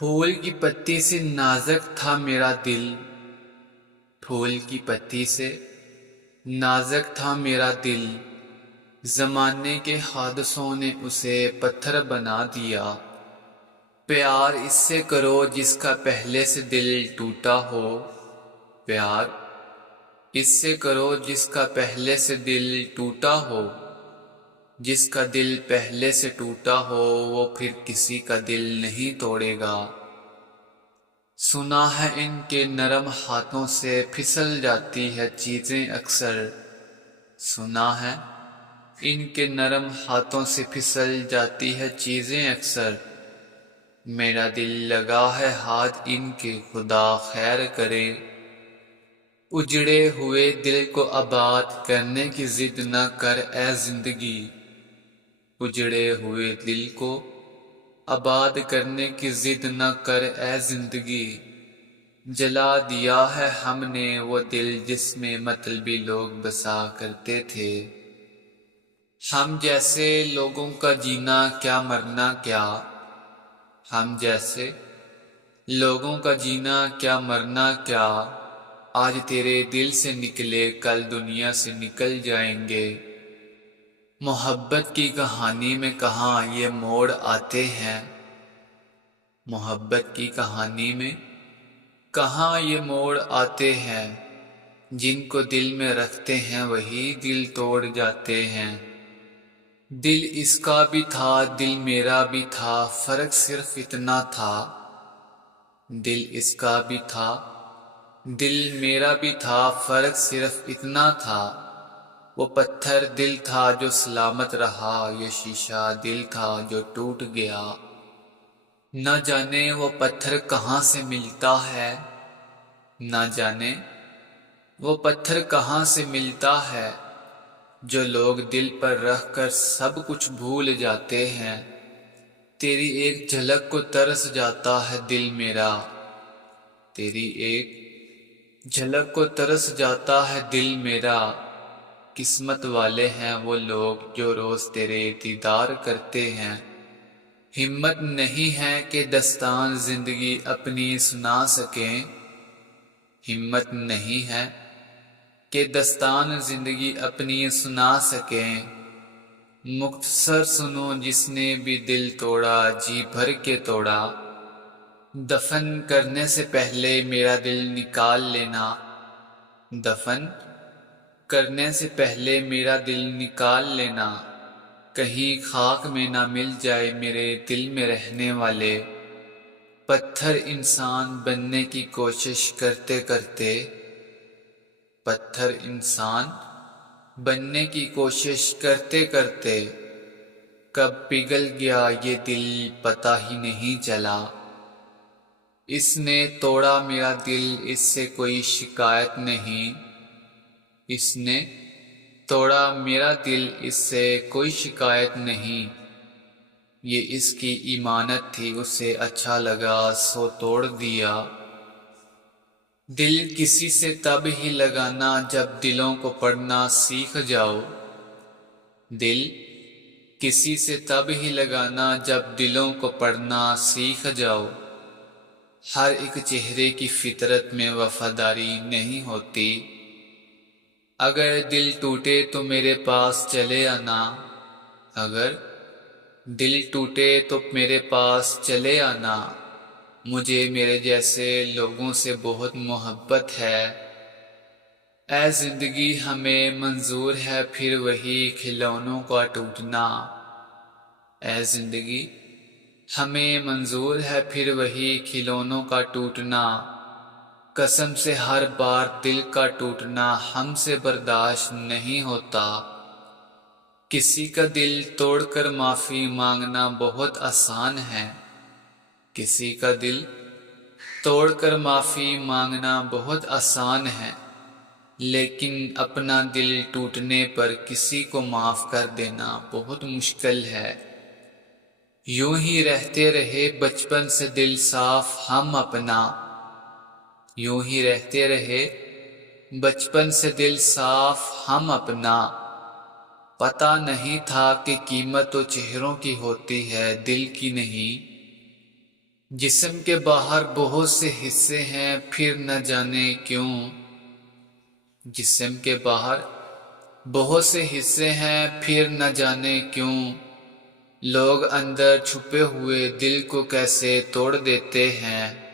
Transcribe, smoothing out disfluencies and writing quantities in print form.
پھول کی پتی سے نازک تھا میرا دل، پھول کی پتی سے نازک تھا میرا دل، زمانے کے حادثوں نے اسے پتھر بنا دیا۔ پیار اس سے کرو جس کا پہلے سے دل ٹوٹا ہو، پیار اس سے کرو جس کا پہلے سے دل ٹوٹا ہو، جس کا دل پہلے سے ٹوٹا ہو وہ پھر کسی کا دل نہیں توڑے گا۔ سنا ہے ان کے نرم ہاتھوں سے پھسل جاتی ہے چیزیں اکثر، سنا ہے ان کے نرم ہاتھوں سے پھسل جاتی ہے چیزیں اکثر، میرا دل لگا ہے ہاتھ ان کے خدا خیر کرے۔ اجڑے ہوئے دل کو آباد کرنے کی ضد نہ کر اے زندگی، اجڑے ہوئے دل کو آباد کرنے کی ضد نہ کر اے زندگی، جلا دیا ہے ہم نے وہ دل جس میں مطلبی لوگ بسا کرتے تھے۔ ہم جیسے لوگوں کا جینا کیا مرنا کیا، ہم جیسے لوگوں کا جینا کیا مرنا کیا، آج تیرے دل سے نکلے کل دنیا سے نکل جائیں گے۔ محبت کی کہانی میں کہاں یہ موڑ آتے ہیں، محبت کی کہانی میں کہاں یہ موڑ آتے ہیں، جن کو دل میں رکھتے ہیں وہی دل توڑ جاتے ہیں۔ دل اس کا بھی تھا دل میرا بھی تھا، فرق صرف اتنا تھا، دل اس کا بھی تھا دل میرا بھی تھا، فرق صرف اتنا تھا، وہ پتھر دل تھا جو سلامت رہا، یہ شیشہ دل تھا جو ٹوٹ گیا۔ نہ جانے وہ پتھر کہاں سے ملتا ہے، نہ جانے وہ پتھر کہاں سے ملتا ہے، جو لوگ دل پر رکھ کر سب کچھ بھول جاتے ہیں۔ تیری ایک جھلک کو ترس جاتا ہے دل میرا، تیری ایک جھلک کو ترس جاتا ہے دل میرا، قسمت والے ہیں وہ لوگ جو روز تیرے دیدار کرتے ہیں۔ ہمت نہیں ہے کہ داستان زندگی اپنی سنا سکیں، ہمت نہیں ہے کہ داستان زندگی اپنی سنا سکیں، مختصر سنو جس نے بھی دل توڑا جی بھر کے توڑا، دفن کرنے سے پہلے میرا دل نکال لینا، دفن کرنے سے پہلے میرا دل نکال لینا، کہیں خاک میں نہ مل جائے میرے دل میں رہنے والے۔ پتھر انسان بننے کی کوشش کرتے کرتے، پتھر انسان بننے کی کوشش کرتے کرتے، کب پگھل گیا یہ دل پتہ ہی نہیں چلا۔ اس نے توڑا میرا دل اس سے کوئی شکایت نہیں، اس نے توڑا میرا دل اس سے کوئی شکایت نہیں، یہ اس کی ایمانت تھی اسے اچھا لگا سو توڑ دیا۔ دل کسی سے تب ہی لگانا جب دلوں کو پڑھنا سیکھ جاؤ، دل کسی سے تب ہی لگانا جب دلوں کو پڑھنا سیکھ جاؤ، ہر ایک چہرے کی فطرت میں وفاداری نہیں ہوتی، اگر دل ٹوٹے تو میرے پاس چلے آنا، اگر دل ٹوٹے تو میرے پاس چلے آنا، مجھے میرے جیسے لوگوں سے بہت محبت ہے۔ اے زندگی ہمیں منظور ہے پھر وہی کھلونوں کا ٹوٹنا، اے زندگی ہمیں منظور ہے پھر وہی کھلونوں کا ٹوٹنا، قسم سے ہر بار دل کا ٹوٹنا ہم سے برداشت نہیں ہوتا۔ کسی کا دل توڑ کر معافی مانگنا بہت آسان ہے، کسی کا دل توڑ کر معافی مانگنا بہت آسان ہے، لیکن اپنا دل ٹوٹنے پر کسی کو معاف کر دینا بہت مشکل ہے۔ یوں ہی رہتے رہے بچپن سے دل صاف ہم اپنا، یوں ہی رہتے رہے بچپن سے دل صاف ہم اپنا، پتہ نہیں تھا کہ قیمت تو چہروں کی ہوتی ہے دل کی نہیں۔ جسم کے باہر بہت سے حصے ہیں پھر نہ جانے کیوں، جسم کے باہر بہت سے حصے ہیں پھر نہ جانے کیوں، لوگ اندر چھپے ہوئے دل کو کیسے توڑ دیتے ہیں۔